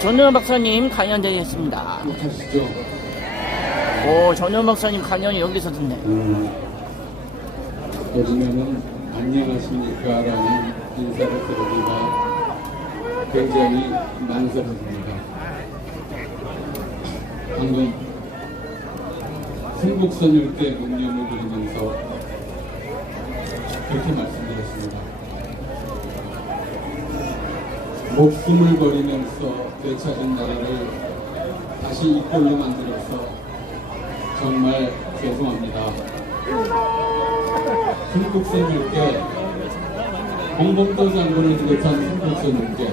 전현 박사님 강연되겠습니다. 하시죠. 오, 전현 박사님 강연이 여기서 듣네. 음, 요즘에는 안녕하십니까 라는 인사를 들으기가 굉장히 만족합니다. 방금 승국선율 때 묵념을 드리면서 그렇게 말씀드렸습니다. 버리면서 되찾은 나라를 다시 이꼴로 만들어서 정말 죄송합니다. 승국선율께 홍범도 장군을 비롯한 승국선율께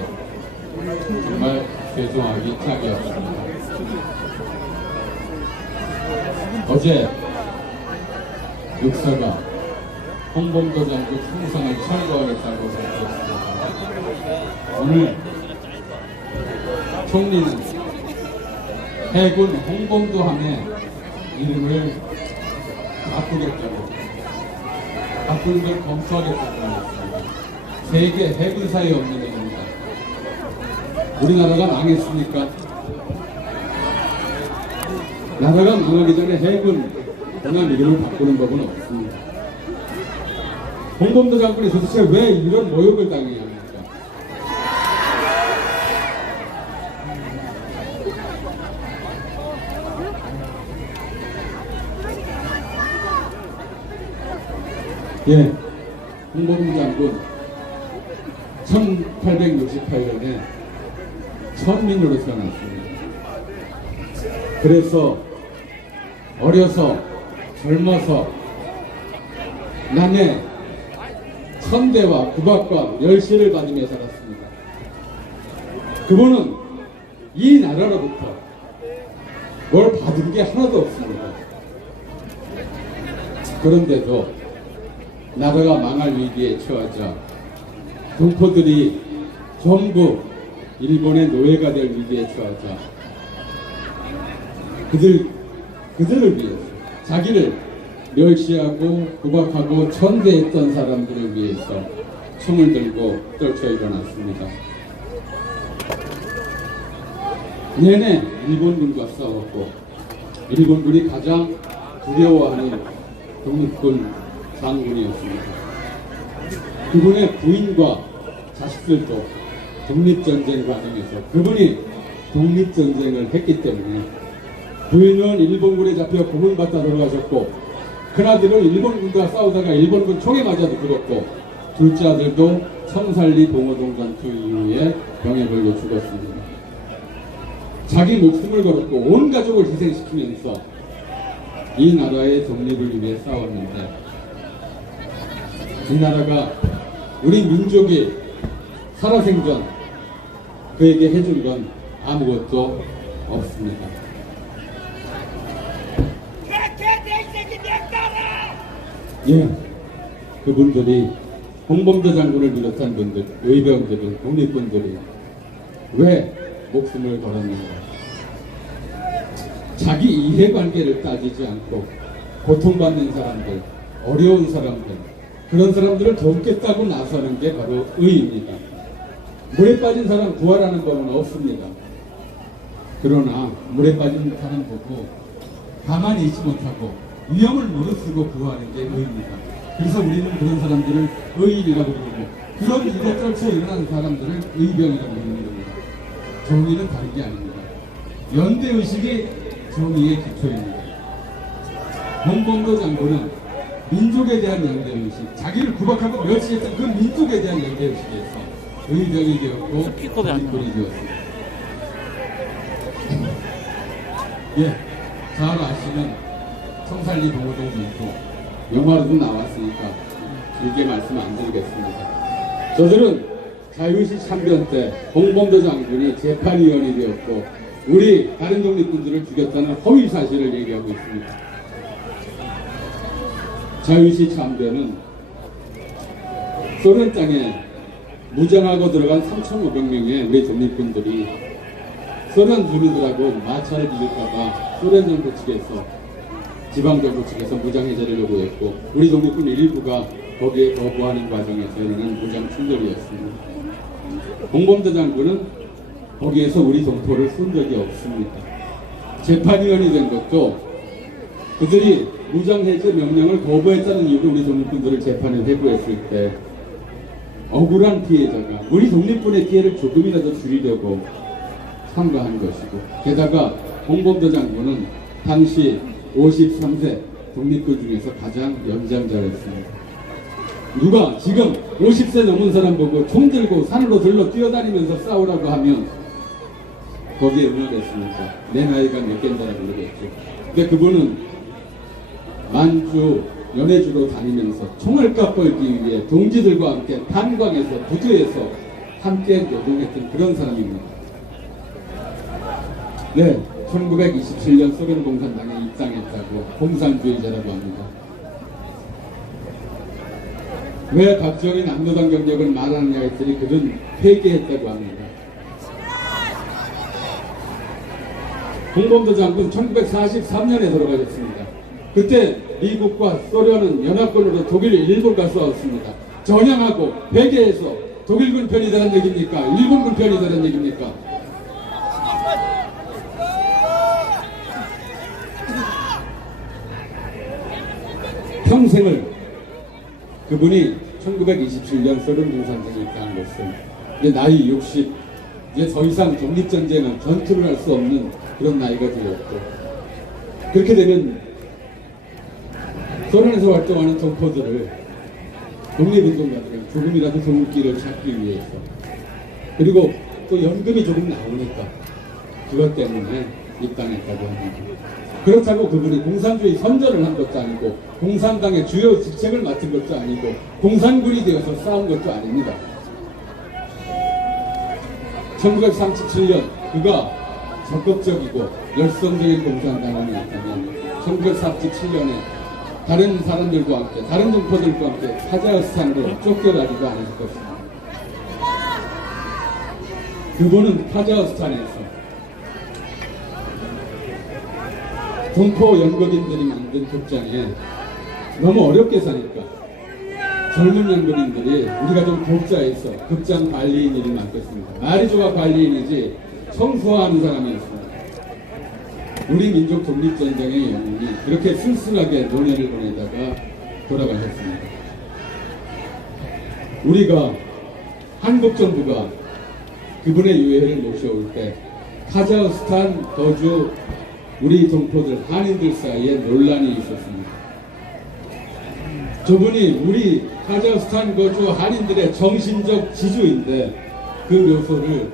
정말 죄송하기 짝이었습니다. 어제 육사가 홍범도 장군 풍성을 철거하겠다고 선포했습니다. 오늘 총리는 해군 홍범도 함의 이름을 바꾸겠다고 바꾸는 걸 검토하겠다고 말했습니다. 세계 해군사에 없는 일입니다. 우리나라가 망했습니까? 나라가 망하기 전에 해군 군함 이름을 바꾸는 법은 없습니다. 홍범도 장군이 도대체 왜 이런 모욕을 당해야 합니까? 예, 홍범도 장군 1868년에 천민으로 태어났습니다. 그래서 어려서 젊어서 남의 천대와 구박과 멸시를 받으며 살았습니다. 그분은 이 나라로부터 뭘 받은 게 하나도 없습니다. 그런데도 나라가 망할 위기에 처하자 동포들이 전부 일본의 노예가 될 위기에 처하자 그들 그들을 위해서 자기를 멸시하고 구박하고 천대했던 사람들을 위해서 총을 들고 떨쳐 일어났습니다. 내내 일본군과 싸웠고 일본군이 가장 두려워하는 독립군 장군이었습니다. 그분의 부인과 자식들도 독립전쟁 과정에서 그분이 독립전쟁을 했기 때문에 부인은 일본군에 잡혀 고문받다 돌아가셨고 큰아들은 일본군과 싸우다가 일본군 총에 맞아도 죽었고 둘째 아들도 청살리 동호동 전투 이후에 병에 걸려 죽었습니다. 자기 목숨을 걸었고 온 가족을 희생시키면서 이 나라의 독립을 위해 싸웠는데 이 나라가 우리 민족이 살아생전 그에게 해준 건 아무것도 없습니다. 예, 그분들이 홍범도 장군을 비롯한 분들, 의병들은 독립군들이 왜 목숨을 걸었는가? 자기 이해관계를 따지지 않고 고통받는 사람들, 어려운 사람들, 그런 사람들을 돕겠다고 나서는 게 바로 의입니다. 물에 빠진 사람 구하라는 법은 없습니다. 그러나 물에 빠진 사람 보고 가만히 있지 못하고 위험을 무릅쓰고 구하는 게 의입니다. 그래서 우리는 그런 사람들을 의인이라고 부르고 그런 일에 떨쳐 일어난 사람들을 의병이라고 부르는 겁니다. 정의는 다른 게 아닙니다. 연대의식이 정의의 기초입니다. 홍범도 장군은 민족에 대한 연대의식, 자기를 구박하고 멸시했던 그 민족에 대한 연대의식에서 의병이 되었고 독립군이 되었습니다. 예, 잘 아시는 청살리 동호동 전투 영화로도 나왔으니까 길게 말씀 안 드리겠습니다. 저들은 자유시 참변 때 홍범도 장군이 재판위원이 되었고 우리 다른 독립군들을 죽였다는 허위 사실을 얘기하고 있습니다. 자유시 참변은 소련 땅에 무장하고 들어간 3,500명의 우리 독립군들이 소련 주민들하고 마찰을 빚을까봐 소련 정부 측에서 지방 정부 측에서 무장 해제를 요구했고 우리 독립군 일부가 거기에 거부하는 과정에서 일어난 무장 충돌이었습니다. 홍범도 장군은 거기에서 우리 동포를 쏜 적이 없습니다. 재판위원이 된 것도 그들이 무장해제 명령을 거부했다는 이유로 우리 독립군들을 재판에 회부했을 때 억울한 피해자가 우리 독립군의 피해를 조금이라도 줄이려고 참가한 것이고 게다가 홍범도 장군은 당시 53세 독립군 중에서 가장 연장자였습니다. 누가 지금 50세 넘은 사람 보고 총 들고 산으로 들러 뛰어다니면서 싸우라고 하면 거기에 응하겠습니까? 내 나이가 몇 개인지라 모르겠죠. 근데 그분은 만주 연해주로 다니면서 총을 까벌기 위해 동지들과 함께 탄광에서 부두에서 함께 노동했던 그런 사람입니다. 네, 1927년 소련 공산당에 입당했다고 공산주의자라고 합니다. 왜 박정희 남노당 경력을 말하느냐 했더니 그는 회개했다고 합니다. 홍범도 장군 1943년에 돌아가셨습니다. 그때 미국과 소련은 연합군으로 독일, 일본과 싸웠습니다. 전향하고 회개해서 독일군 편이 되는 얘기입니까? 일본군 편이 되는 얘기입니까? 평생을 그분이 1927년 소련 공산당에 입당한 것은 이제 나이 60, 이제 더 이상 독립전쟁은 전투를 할 수 없는 그런 나이가 되었고 그렇게 되면 소련에서 활동하는 동포들을 독립운동가들은 조금이라도 돌길을 찾기 위해서 그리고 또 연금이 조금 나오니까 그것 때문에 입당했다고 합니다. 그렇다고 그분이 공산주의 선전을 한 것도 아니고 공산당의 주요 직책을 맡은 것도 아니고 공산군이 되어서 싸운 것도 아닙니다. 1937년 그가 적극적이고 열성적인 공산당원이 있다면 1947년에 다른 사람들과 함께 다른 동포들과 함께 카자흐스탄으로 쫓겨나지도 않을 것입니다. 그분은 카자흐스탄에서 동포 연극인들이 만든 극장에 너무 어렵게 사니까 젊은 연극인들이 우리가 좀 독자해서 극장 관리인 일을 맡겼습니다. 말이 좋아 관리인이지 청소하는 사람이었습니다. 우리 민족 독립전쟁의 영웅이 그렇게 쓸쓸하게 노년을 보내다가 돌아가셨습니다. 우리가 한국 정부가 그분의 유해를 모셔올 때 카자흐스탄 거주 우리 동포들 한인들 사이에 논란이 있었습니다. 저분이 우리 카자흐스탄 거주 한인들의 정신적 지주인데 그 묘소를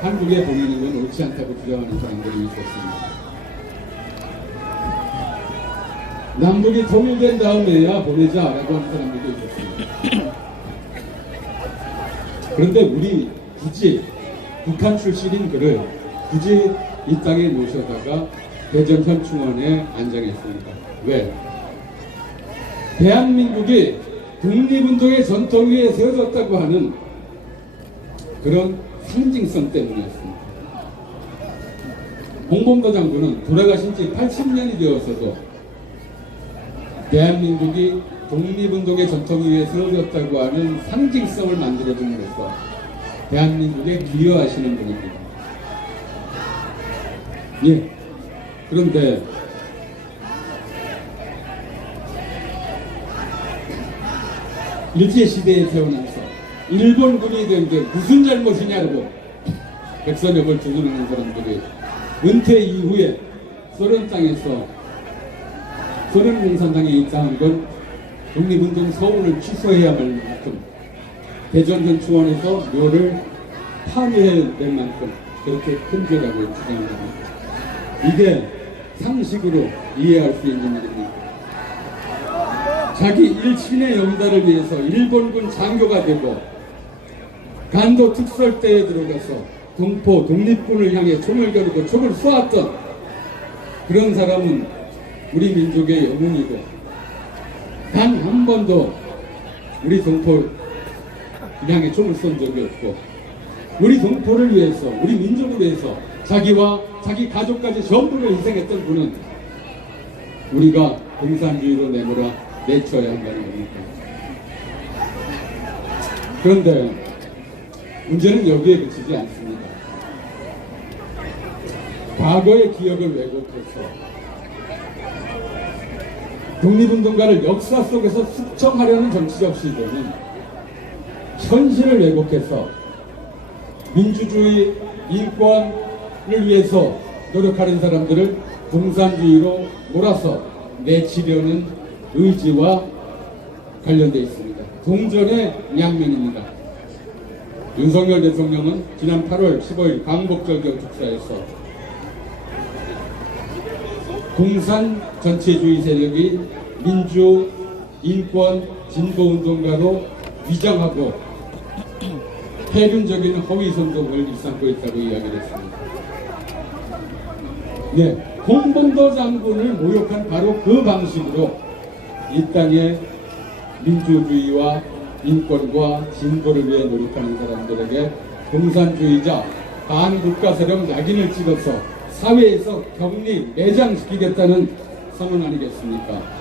한국에 보내는 건 옳지 않다고 주장하는 사람들이 있었습니다. 남북이 통일된 다음에야 보내자라고 하는 사람들도 있었습니다. 그런데 우리 굳이 북한 출신인 그를 굳이 이 땅에 모셔다가 대전 현충원에 안장했습니다. 왜? 대한민국이 독립운동의 전통 위에 세워졌다고 하는 그런 상징성 때문이었습니다. 홍범도 장군은 돌아가신 지 80년이 되었어도 대한민국이 독립운동의 전통 위에 세워졌다고 하는 상징성을 만들어줌으로써 대한민국에 기여하시는 분입니다. 예. 그런데 일제 시대에 태어나서 일본군이 된 게 무슨 잘못이냐고 백선엽을 두둔하는 사람들이 은퇴 이후에 소련 땅에서 소련 공산당에 입당한 건 독립운동 서운을 취소해야 할 만큼 대전전 추원에서 묘를 파괴될 만큼 그렇게 큰 죄라고 주장합니다. 이게 상식으로 이해할 수 있는 일입니까? 자기 일친의 영달을 위해서 일본군 장교가 되고 간도 특설대에 들어가서 동포 독립군을 향해 총을 겨누고 총을 쏘았던 그런 사람은 우리 민족의 영웅이고 단 한 번도 우리 동포 향해 총을 쏜 적이 없고 우리 동포를 위해서 우리 민족을 위해서 자기와 자기 가족까지 전부를 희생했던 분은 우리가 공산주의로 내몰아 내쳐야 한다는 겁니다. 그런데 문제는 여기에 그치지 않습니다. 과거의 기억을 왜곡해서 독립운동가를 역사 속에서 숙청하려는 정치적 시도는 현실을 왜곡해서 민주주의 인권을 위해서 노력하는 사람들을 공산주의로 몰아서 내치려는 의지와 관련되어 있습니다. 동전의 양면입니다. 윤석열 대통령은 지난 8월 15일 광복절경 축사에서 공산 전체주의 세력이 민주, 인권, 진보운동가로 위장하고 폐륜적인 허위 선동을 일삼고 있다고 이야기를 했습니다. 네, 홍범도 장군을 모욕한 바로 그 방식으로 이 땅에 민주주의와 인권과 진보를 위해 노력하는 사람들에게 공산주의자 반국가 세력 낙인을 찍어서 사회에서 격리 매장시키겠다는 선언 아니겠습니까?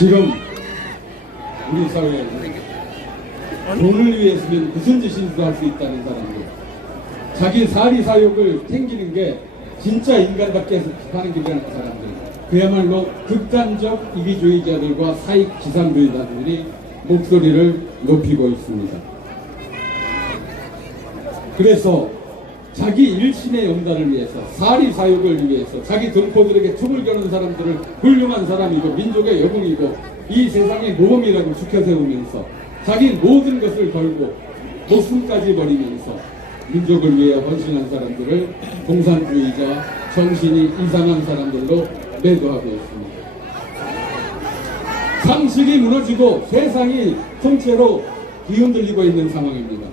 지금 우리 사회에는 돈을 위해서는 무슨 짓이든 할수 있다는 사람들 자기 사리 사욕을 챙기는 게 진짜 인간답게 사는 길이라는 사람들 그야말로 극단적 이기주의자들과 사익 지상주의자들이 목소리를 높이고 있습니다. 그래서 자기 일신의 영단을 위해서 사리 사욕을 위해서 자기 동포들에게 총을 겨눈 사람들을 훌륭한 사람이고 민족의 영웅이고 이 세상의 모범이라고 지켜세우면서 자기 모든 것을 걸고 목숨까지 버리면서 민족을 위해 헌신한 사람들을 공산주의자 정신이 이상한 사람들로 매도하고 있습니다. 상식이 무너지고 세상이 통째로 뒤흔들리고 있는 상황입니다.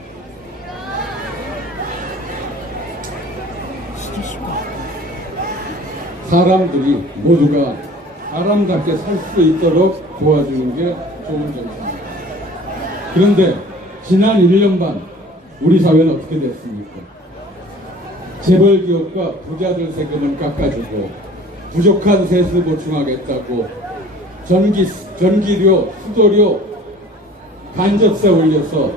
사람들이 모두가 사람답게 살 수 있도록 도와주는 게 좋은 정치입니다. 그런데 지난 1년 반 우리 사회는 어떻게 됐습니까? 재벌 기업과 부자들 세금을 깎아주고 부족한 세수 보충하겠다고 전기 전기료, 수도료 간접세 올려서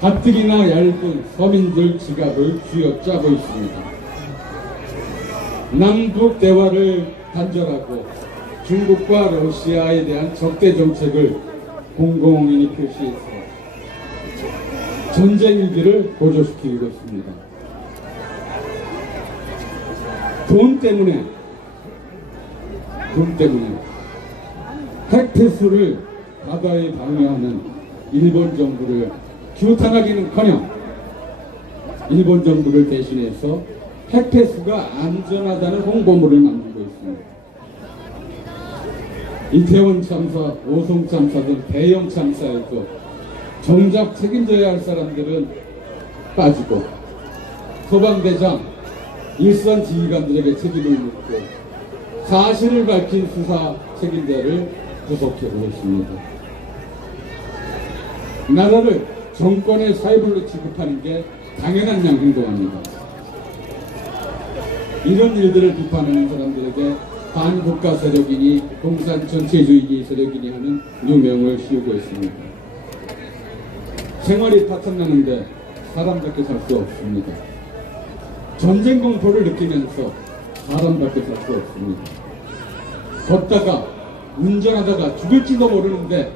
가뜩이나 얇은 서민들 지갑을 쥐어짜고 있습니다. 남북 대화를 단절하고 중국과 러시아에 대한 적대 정책을 공공연히 표시해서 전쟁 위기를 고조시키고 있습니다. 돈 때문에 돈 때문에 핵폐수를 바다에 방류하는 일본 정부를 규탄하기는커녕 일본 정부를 대신해서 핵폐수가 안전하다는 홍보물을 만들고 있습니다. 이태원 참사, 오송 참사 등 대형 참사에도 정작 책임져야 할 사람들은 빠지고 소방대장, 일선 지휘관들에게 책임을 묻고 사실을 밝힌 수사 책임자를 구속해오고 있습니다. 나라를 정권의 사회불로 취급하는 게 당연한 양 행동합니다. 이런 일들을 비판하는 사람들에게 반국가 세력이니 공산 전체주의 세력이니 하는 누명을 씌우고 있습니다. 생활이 파탄나는데 사람답게 살 수 없습니다. 전쟁 공포를 느끼면서 사람답게 살 수 없습니다. 걷다가 운전하다가 죽을지도 모르는데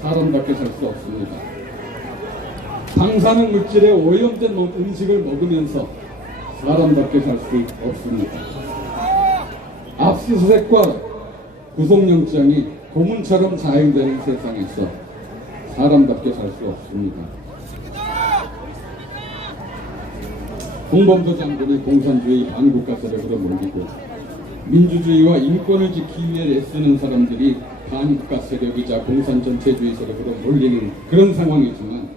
사람답게 살 수 없습니다. 방사능 물질에 오염된 먹- 음식을 먹으면서 사람답게 살 수 없습니다. 압수수색과 구속영장이 고문처럼 자행되는 세상에서 사람답게 살 수 없습니다. 홍범도 장군이 공산주의 반국가 세력으로 몰리고 민주주의와 인권을 지키기 위해 애쓰는 사람들이 반국가 세력이자 공산 전체주의 세력으로 몰리는 그런 상황이지만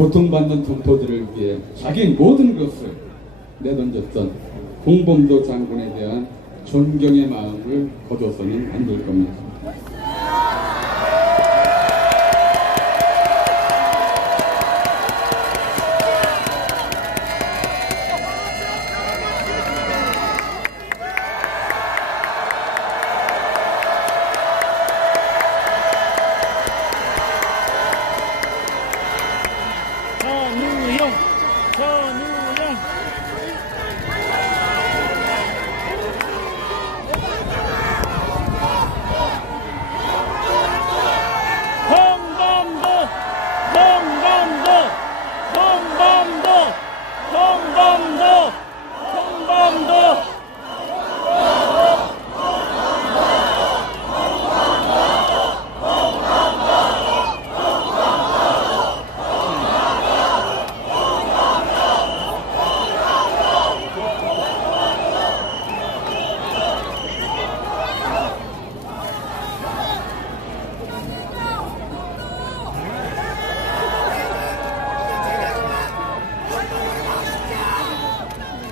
고통받는 동포들을 위해 자기 모든 것을 내던졌던 홍범도 장군에 대한 존경의 마음을 거둬서는 안 될 겁니다. Sonu!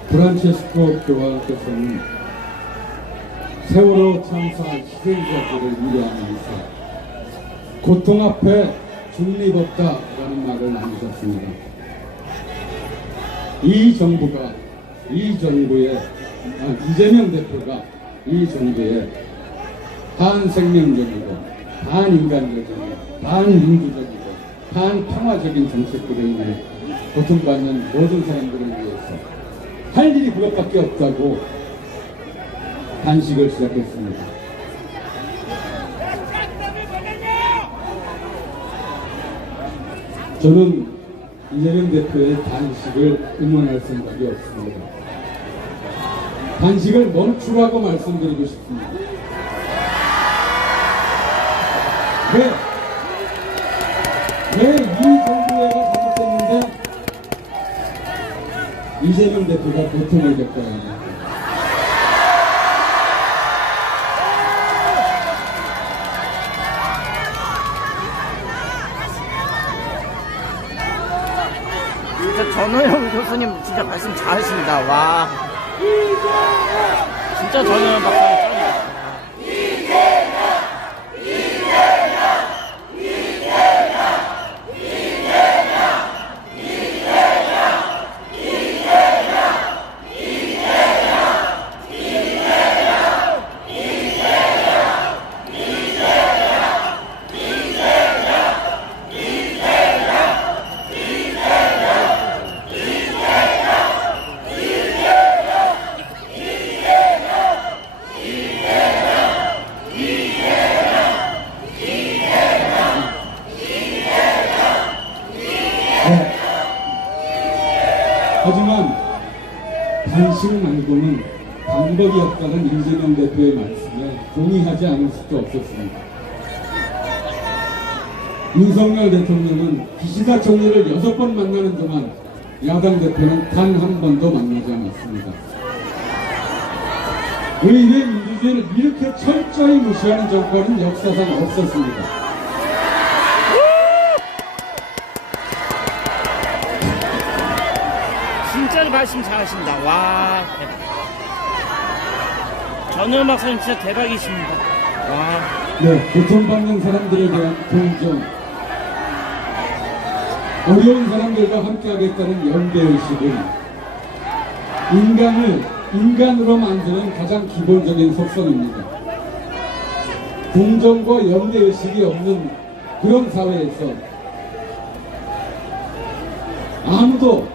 프란체스코 교황께서는 세월호 참사 희생자들을 위로하면서 고통 앞에 중립 없다라는 말을 남기셨습니다. 이 정부가 이 정부의 아, 이재명 대표가 이 정부의 반생명적이고 반인간적이고 반민주적이고 반평화적인 정책으로 인해 고통받는 모든 사람들을 위해서 할 일이 그것밖에 없다고 단식을 시작했습니다. 저는 이재명 대표의 단식을 응원할 생각이 없습니다. 단식을 멈추라고 말씀드리고 싶습니다. 왜, 왜 이 정부가 잘못됐는데 이재명 대표가 고통을 겪어야? 진짜 전호영 교수님 진짜 말씀 잘하십니다. 와. 진짜 전호영 박사님 짱이다. 네. 하지만 단식 말고는 방법이 없다는 이재명 대표의 말씀에 동의하지 않을 수도 없었습니다. 윤석열 대통령은 기시다 총리를 여섯 번 만나는 동안 야당 대표는 단 한 번도 만나지 않았습니다. 의회 민주주의를 이렇게 철저히 무시하는 정권은 역사상 없었습니다. 진짜 말씀 잘하신다. 와. 전호영 박사님 진짜 대박이십니다. 와. 네, 고통받는 사람들에 대한 동정, 어려운 사람들과 함께하겠다는 연대의식은 인간을 인간으로 만드는 가장 기본적인 속성입니다. 동정과 연대의식이 없는 그런 사회에서 아무도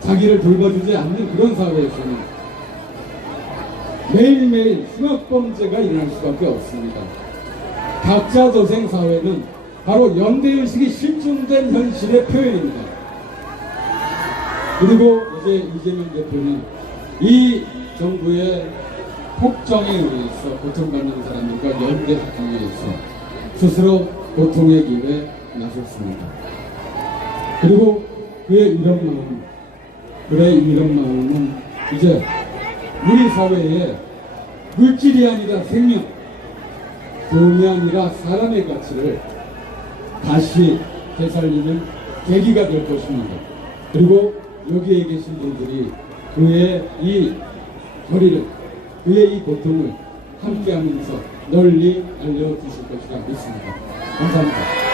자기를 돌봐주지 않는 그런 사회에서는 매일매일 흉악범죄가 일어날 수밖에 없습니다. 각자 도생 사회는 바로 연대의식이 실종된 현실의 표현입니다. 그리고 이제 이재명 대표는 이 정부의 폭정에 의해서 고통받는 사람들과 연대하기 위해서 스스로 고통의 길에 나섰습니다. 그리고 그의 이런 마음, 그의 이런 마음은 이제 우리 사회에 물질이 아니라 생명, 돈이 아니라 사람의 가치를 다시 되살리는 계기가 될 것입니다. 그리고 여기에 계신 분들이 그의 이 거리를, 그의 이 고통을 함께하면서 널리 알려주실 것이라 믿습니다. 감사합니다.